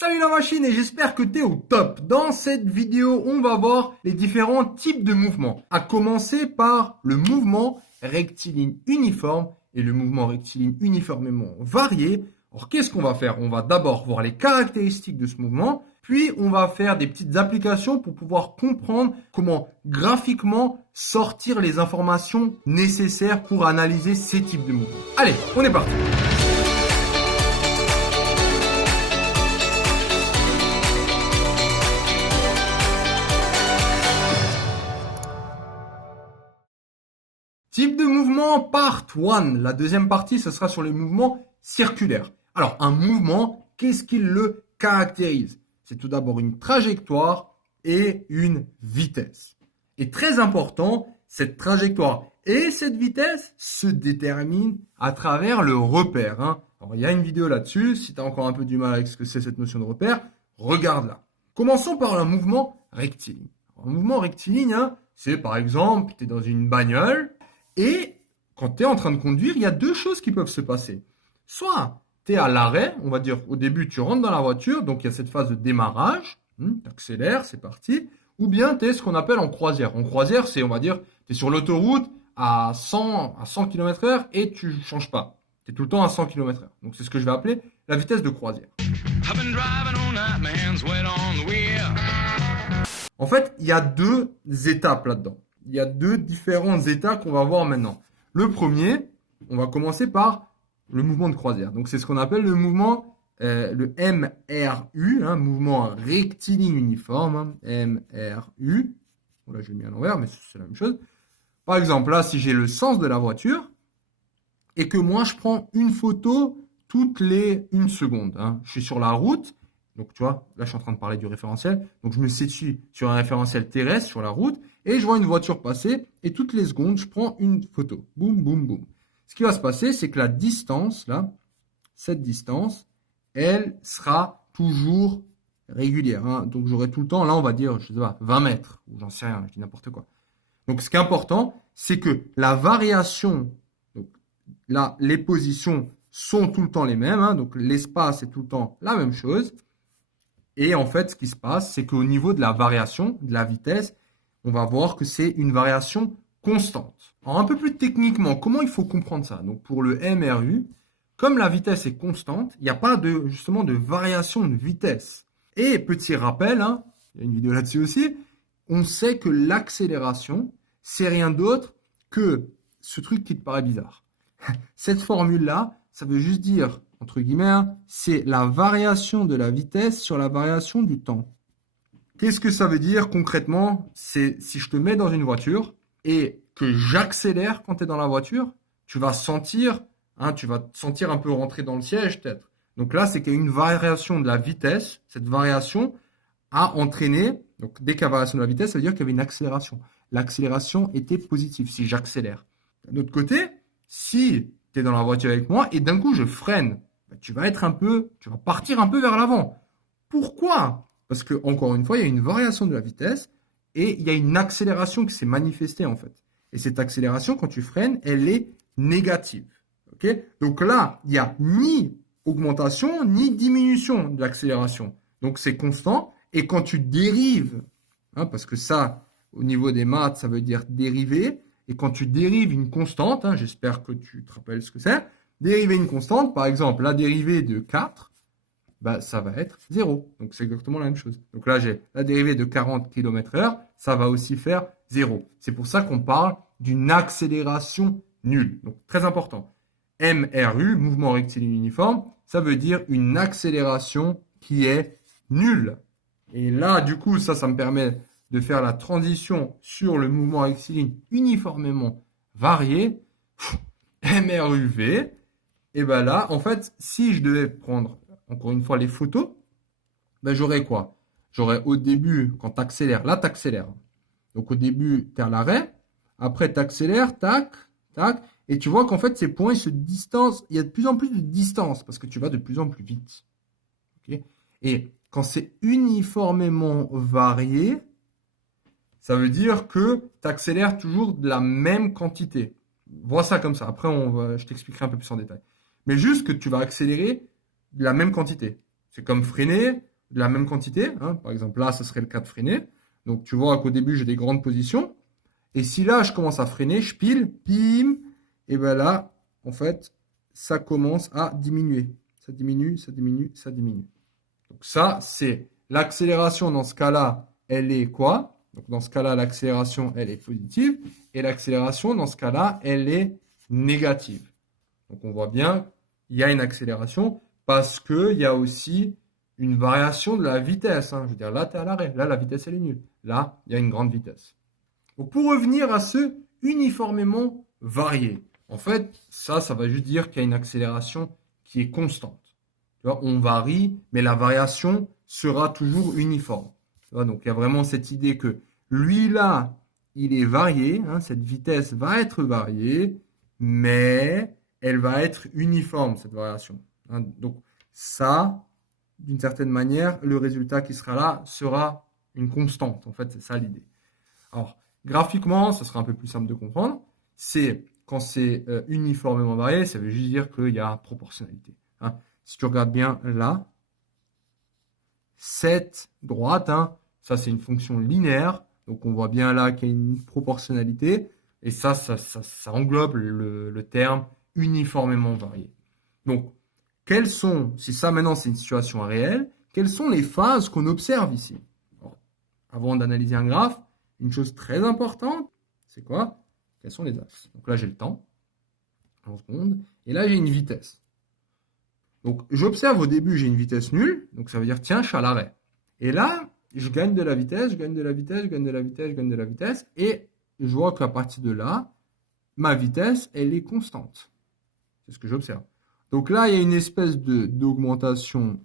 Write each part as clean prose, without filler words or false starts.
Salut la machine et j'espère que t'es au top. Dans cette vidéo, on va voir les différents types de mouvements. À commencer par le mouvement rectiligne uniforme et le mouvement rectiligne uniformément varié. Alors qu'est-ce qu'on va faire? On va d'abord voir les caractéristiques de ce mouvement, puis on va faire des petites applications pour pouvoir comprendre comment graphiquement sortir les informations nécessaires pour analyser ces types de mouvements. Allez, on est parti. Type de mouvement part 1. La deuxième partie, ce sera sur les mouvements circulaires. Alors, un mouvement, qu'est-ce qui le caractérise? C'est tout d'abord une trajectoire et une vitesse. Et très important, cette trajectoire et cette vitesse se déterminent à travers le repère. Alors, il y a une vidéo là-dessus. Si tu as encore un peu du mal avec ce que c'est cette notion de repère, regarde-la. Commençons par un mouvement rectiligne. Alors, un mouvement rectiligne, c'est par exemple, tu es dans une bagnole. Et quand tu es en train de conduire, il y a deux choses qui peuvent se passer. Soit tu es à l'arrêt, on va dire au début tu rentres dans la voiture, donc il y a cette phase de démarrage, tu accélères, c'est parti. Ou bien tu es ce qu'on appelle en croisière. En croisière, c'est on va dire, tu es sur l'autoroute à 100 km/h et tu ne changes pas. Tu es tout le temps à 100 km/h. Donc c'est ce que je vais appeler la vitesse de croisière. En fait, il y a deux étapes là-dedans. Il y a deux différents états qu'on va voir maintenant. Le premier, on va commencer par le mouvement de croisière. Donc, c'est ce qu'on appelle le mouvement, le MRU, mouvement rectiligne uniforme, MRU. Bon, là, je l'ai mis à l'envers, mais c'est la même chose. Par exemple, là, si j'ai le sens de la voiture et que moi, je prends une photo toutes les 1 seconde. Je suis sur la route. Donc, tu vois, là, je suis en train de parler du référentiel. Donc, je me situe sur un référentiel terrestre, sur la route, et je vois une voiture passer, et toutes les secondes, je prends une photo. Boum, boum, boum. Ce qui va se passer, c'est que la distance, là, cette distance, elle sera toujours régulière. Donc, j'aurai tout le temps, là, on va dire, je sais pas, 20 mètres, ou j'en sais rien, je dis n'importe quoi. Donc, ce qui est important, c'est que la variation, donc là, les positions sont tout le temps les mêmes. Donc, l'espace est tout le temps la même chose. Et en fait, ce qui se passe, c'est qu'au niveau de la variation, de la vitesse, on va voir que c'est une variation constante. Alors, un peu plus techniquement, comment il faut comprendre ça? Donc, pour le MRU, comme la vitesse est constante, il n'y a pas justement de variation de vitesse. Et petit rappel, il y a une vidéo là-dessus aussi, on sait que l'accélération, c'est rien d'autre que ce truc qui te paraît bizarre. Cette formule-là, ça veut juste dire, entre guillemets, c'est la variation de la vitesse sur la variation du temps. Qu'est-ce que ça veut dire concrètement? C'est si je te mets dans une voiture et que j'accélère quand tu es dans la voiture, tu vas sentir, tu vas te sentir un peu rentrer dans le siège peut-être. Donc là, c'est qu'il y a une variation de la vitesse. Cette variation a entraîné, donc dès qu'il y a variation de la vitesse, ça veut dire qu'il y avait une accélération. L'accélération était positive si j'accélère. D'un autre côté, si tu es dans la voiture avec moi et d'un coup je freine, tu vas partir un peu vers l'avant. Pourquoi? Parce que, encore une fois, il y a une variation de la vitesse et il y a une accélération qui s'est manifestée en fait. Et cette accélération, quand tu freines, elle est négative. Donc là, il n'y a ni augmentation ni diminution de l'accélération. Donc c'est constant. Et quand tu dérives, parce que ça, au niveau des maths, ça veut dire dériver. Et quand tu dérives une constante, j'espère que tu te rappelles ce que c'est, dériver une constante, par exemple, la dérivée de 4, ça va être 0. Donc, c'est exactement la même chose. Donc là, j'ai la dérivée de 40 km/h, ça va aussi faire 0. C'est pour ça qu'on parle d'une accélération nulle. Donc, très important. MRU, mouvement rectiligne uniforme, ça veut dire une accélération qui est nulle. Et là, du coup, ça me permet de faire la transition sur le mouvement rectiligne uniformément varié, MRUV. Et là, en fait, si je devais prendre, encore une fois, les photos, j'aurais quoi? J'aurais au début, quand tu accélères, là, tu accélères. Donc, au début, tu es à l'arrêt. Après, tu accélères, tac, tac. Et tu vois qu'en fait, ces points, ils se distancent. Il y a de plus en plus de distance parce que tu vas de plus en plus vite. Et quand c'est uniformément varié, ça veut dire que tu accélères toujours de la même quantité. Vois ça comme ça. Après, je t'expliquerai un peu plus en détail. Mais juste que tu vas accélérer de la même quantité. C'est comme freiner. de la même quantité, hein. Par exemple, là, ce serait le cas de freiner. Donc, tu vois qu'au début, j'ai des grandes positions. Et si là, je commence à freiner, je pile, bim, et bien là, en fait, ça commence à diminuer. Ça diminue, ça diminue, ça diminue. Donc ça, c'est l'accélération dans ce cas-là, elle est quoi? Donc dans ce cas-là, l'accélération, elle est positive. Et l'accélération, dans ce cas-là, elle est négative. Donc on voit bien, il y a une accélération parce qu'il y a aussi une variation de la vitesse, hein. Je veux dire, là, tu es à l'arrêt. Là, la vitesse, elle est nulle. Là, il y a une grande vitesse. Donc pour revenir à ce uniformément varié, en fait, ça va juste dire qu'il y a une accélération qui est constante. Tu vois, on varie, mais la variation sera toujours uniforme. Tu vois, donc il y a vraiment cette idée que lui là, il est varié, hein, cette vitesse va être variée, mais elle va être uniforme, cette variation. Hein. Donc ça, d'une certaine manière, le résultat qui sera là sera une constante. En fait, c'est ça l'idée. Alors, graphiquement, ça sera un peu plus simple de comprendre. C'est quand c'est uniformément varié, ça veut juste dire qu'il y a proportionnalité. Hein. Si tu regardes bien là, cette droite, hein, ça c'est une fonction linéaire. Donc on voit bien là qu'il y a une proportionnalité. Et ça englobe le terme uniformément varié. Donc, si ça maintenant c'est une situation réelle, quelles sont les phases qu'on observe ici? Alors, avant d'analyser un graphe, une chose très importante, c'est quoi? Quels sont les axes? Donc là, j'ai le temps, en secondes, et là, j'ai une vitesse. Donc, j'observe au début, j'ai une vitesse nulle, donc ça veut dire, tiens, je suis à l'arrêt. Et là, je gagne de la vitesse, je gagne de la vitesse, je gagne de la vitesse, je gagne de la vitesse, et je vois qu'à partir de là, ma vitesse, elle est constante. C'est ce que j'observe. Donc là, il y a une espèce d'augmentation,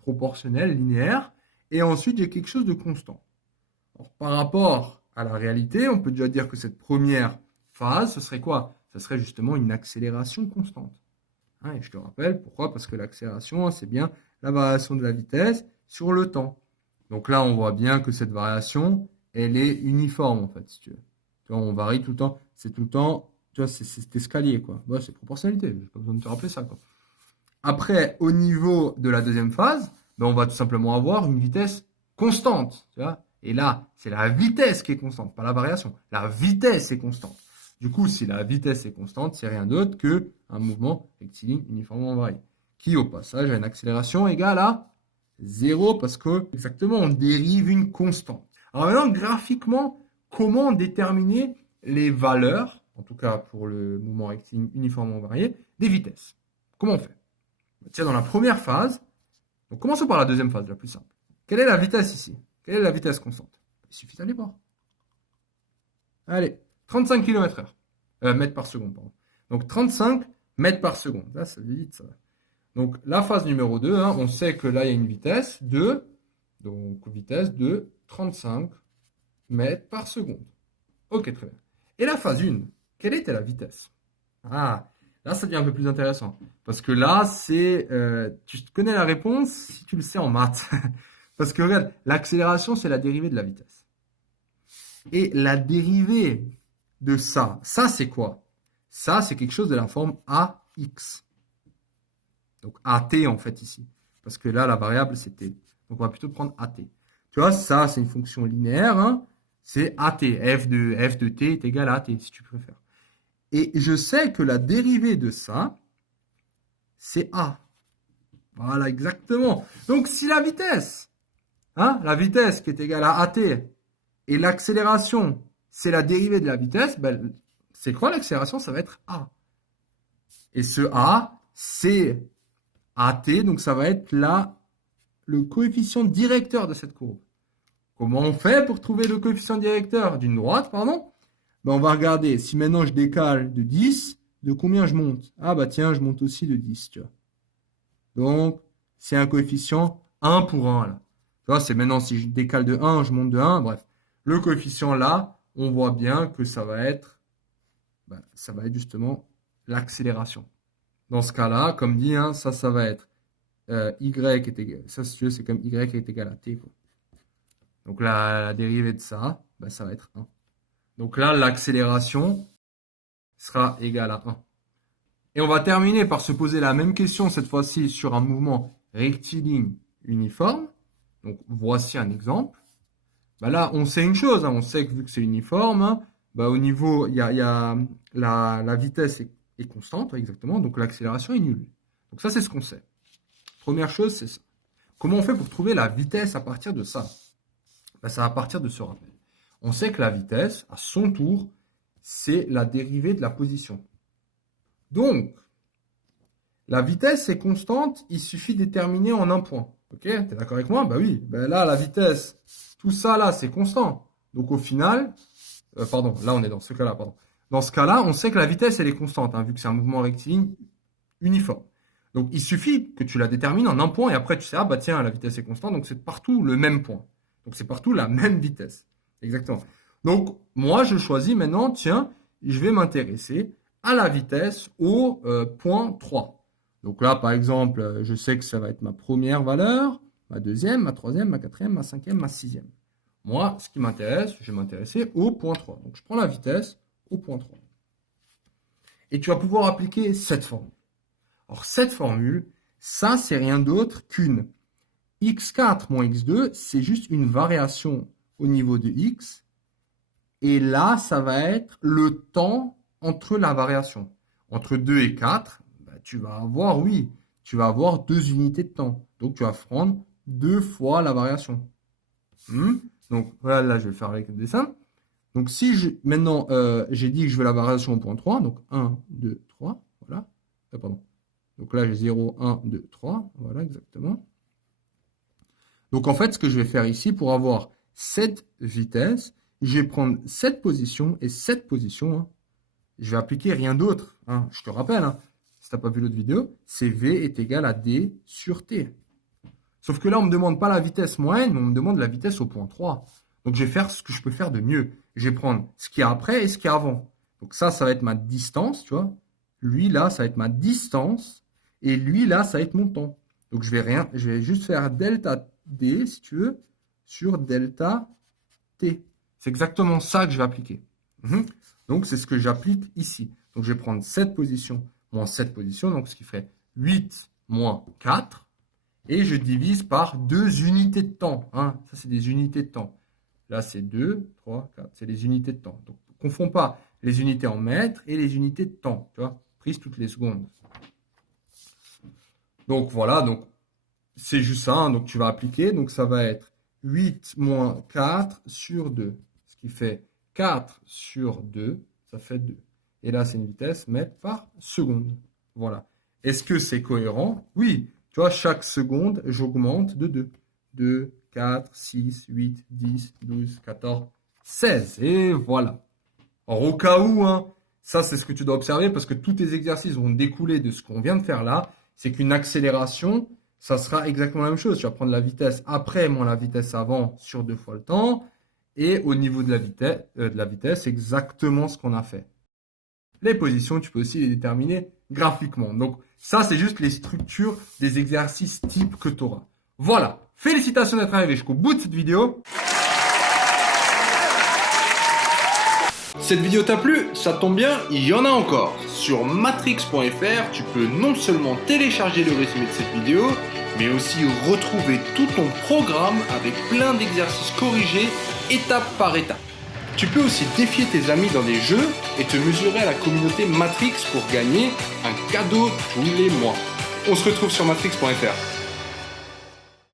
proportionnelle, linéaire, et ensuite, j'ai quelque chose de constant. Alors, par rapport à la réalité, on peut déjà dire que cette première phase, ce serait quoi? Ce serait justement une accélération constante. Hein, et je te rappelle, pourquoi? Parce que l'accélération, c'est bien la variation de la vitesse sur le temps. Donc là, on voit bien que cette variation, elle est uniforme, en fait, si tu veux. Tu vois, on varie tout le temps. C'est tout le temps, tu vois, c'est cet escalier, quoi. Ouais, c'est proportionnalité, j'ai pas besoin de te rappeler ça, quoi. Après, au niveau de la deuxième phase, ben, on va tout simplement avoir une vitesse constante, tu vois. Et là, c'est la vitesse qui est constante, pas la variation. La vitesse est constante. Du coup, si la vitesse est constante, c'est rien d'autre que un mouvement rectiligne uniformément varié, qui au passage a une accélération égale à 0 parce que exactement on dérive une constante. Alors maintenant, graphiquement, comment déterminer les valeurs, en tout cas pour le mouvement rectiligne uniformément varié, des vitesses? Comment on fait? Tiens, dans la première phase, donc commençons par la deuxième phase, la plus simple. Quelle est la vitesse ici? Quelle est la vitesse constante? Il suffit d'aller voir. Allez, 35 km/h. Mètres par seconde, pardon. Donc 35 mètres par seconde. Là, ça va vite, ça. Donc la phase numéro 2, hein, on sait que là, il y a une vitesse de 35 mètres par seconde. Ok, très bien. Et la phase 1, quelle était la vitesse? Ah, là, ça devient un peu plus intéressant. Parce que là, tu connais la réponse si tu le sais en maths. Parce que regarde, l'accélération, c'est la dérivée de la vitesse. Et la dérivée de ça c'est quoi? Ça, c'est quelque chose de la forme AX. Donc AT en fait ici. Parce que là, la variable, c'est T. Donc on va plutôt prendre AT. Tu vois, ça, c'est une fonction linéaire. Hein. C'est AT. F de T est égal à AT, si tu préfères. Et je sais que la dérivée de ça, c'est A. Voilà, exactement. Donc si la vitesse qui est égale à AT, et l'accélération, c'est la dérivée de la vitesse, ben, c'est quoi l'accélération? Ça va être A. Et ce A, c'est AT, donc ça va être là le coefficient directeur de cette courbe. Comment on fait pour trouver le coefficient directeur d'une droite, pardon? Ben, on va regarder, si maintenant je décale de 10, de combien je monte? Ah bah tiens, je monte aussi de 10, tu vois. Donc, c'est un coefficient 1 pour 1, là. Tu vois, c'est maintenant, si je décale de 1, je monte de 1, bref. Le coefficient là, on voit bien que ça va être justement l'accélération. Dans ce cas-là, comme dit, hein, ça va être y est égal, ça si tu veux, c'est comme y est égal à t, quoi. Donc la dérivée de ça, ben, ça va être 1. Donc là, l'accélération sera égale à 1. Et on va terminer par se poser la même question, cette fois-ci, sur un mouvement rectiligne uniforme. Donc, voici un exemple. Bah là, on sait une chose, hein, on sait que vu que c'est uniforme, hein, bah au niveau, il y a la vitesse est constante, exactement, donc l'accélération est nulle. Donc ça, c'est ce qu'on sait. Première chose, c'est ça. Comment on fait pour trouver la vitesse à partir de ça? Bah, ça va à partir de ce rappel. On sait que la vitesse, à son tour, c'est la dérivée de la position. Donc, la vitesse est constante, il suffit de déterminer en un point. Ok, t'es d'accord avec moi? Bah oui. Bah là, la vitesse, tout ça là, c'est constant. Donc au final, pardon, là on est dans ce cas-là, pardon. Dans ce cas-là, on sait que la vitesse, elle est constante, hein, vu que c'est un mouvement rectiligne uniforme. Donc il suffit que tu la détermines en un point et après tu sais, ah bah tiens, la vitesse est constante, donc c'est partout le même point. Donc c'est partout la même vitesse. Exactement. Donc moi, je choisis maintenant, tiens, je vais m'intéresser à la vitesse au point 3. Donc là, par exemple, je sais que ça va être ma première valeur, ma deuxième, ma troisième, ma quatrième, ma cinquième, ma sixième. Moi, ce qui m'intéresse, je vais m'intéresser au point 3. Donc je prends la vitesse au point 3. Et tu vas pouvoir appliquer cette formule. Alors cette formule, ça, c'est rien d'autre qu'une x4 moins x2, c'est juste une variation au niveau de x. Et là, ça va être le temps entre la variation. Entre 2 et 4, tu vas avoir, oui, tu vas avoir 2 unités de temps. Donc, tu vas prendre 2 fois la variation. Donc, voilà, là, je vais faire avec le dessin. Donc, si maintenant, j'ai dit que je veux la variation au point 3, donc 1, 2, 3, voilà. Pardon. Donc là, j'ai 0, 1, 2, 3, voilà, exactement. Donc, en fait, ce que je vais faire ici, pour avoir cette vitesse, je vais prendre cette position et cette position. Hein, je vais appliquer rien d'autre. Hein, je te rappelle, hein, si tu n'as pas vu l'autre vidéo, c'est V est égal à D sur T. Sauf que là, on ne me demande pas la vitesse moyenne, mais on me demande la vitesse au point 3. Donc, je vais faire ce que je peux faire de mieux. Je vais prendre ce qu'il y a après et ce qu'il y a avant. Donc, ça va être ma distance, tu vois. Lui, là, ça va être ma distance. Et lui, là, ça va être mon temps. Donc, je vais juste faire delta D, si tu veux, sur delta T. C'est exactement ça que je vais appliquer. Donc, c'est ce que j'applique ici. Donc, je vais prendre cette position moins cette position, donc ce qui ferait 8 moins 4. Et je divise par 2 unités de temps. Hein. Ça, c'est des unités de temps. Là, c'est 2, 3, 4. C'est les unités de temps. Donc, ne confonds pas les unités en mètres et les unités de temps. Tu vois, prises toutes les secondes. Donc, voilà. Donc, c'est juste ça. Hein. Donc, tu vas appliquer. Donc, ça va être 8 moins 4 sur 2. Ce qui fait 4 sur 2. Ça fait 2. Et là, c'est une vitesse mètre par seconde. Voilà. Est-ce que c'est cohérent? Oui. Tu vois, chaque seconde, j'augmente de 2. 2, 4, 6, 8, 10, 12, 14, 16. Et voilà. Alors, au cas où, hein, ça, c'est ce que tu dois observer parce que tous tes exercices vont découler de ce qu'on vient de faire là. C'est qu'une accélération, ça sera exactement la même chose. Tu vas prendre la vitesse après moins la vitesse avant sur 2 fois le temps. Et au niveau de la vitesse, c'est exactement ce qu'on a fait. Les positions, tu peux aussi les déterminer graphiquement. Donc, ça, c'est juste les structures des exercices types que tu auras. Voilà. Félicitations d'être arrivé jusqu'au bout de cette vidéo. Cette vidéo t'a plu? Ça tombe bien, il y en a encore. Sur matrix.fr, tu peux non seulement télécharger le résumé de cette vidéo, mais aussi retrouver tout ton programme avec plein d'exercices corrigés étape par étape. Tu peux aussi défier tes amis dans des jeux et te mesurer à la communauté Matrix pour gagner un cadeau tous les mois. On se retrouve sur matrix.fr.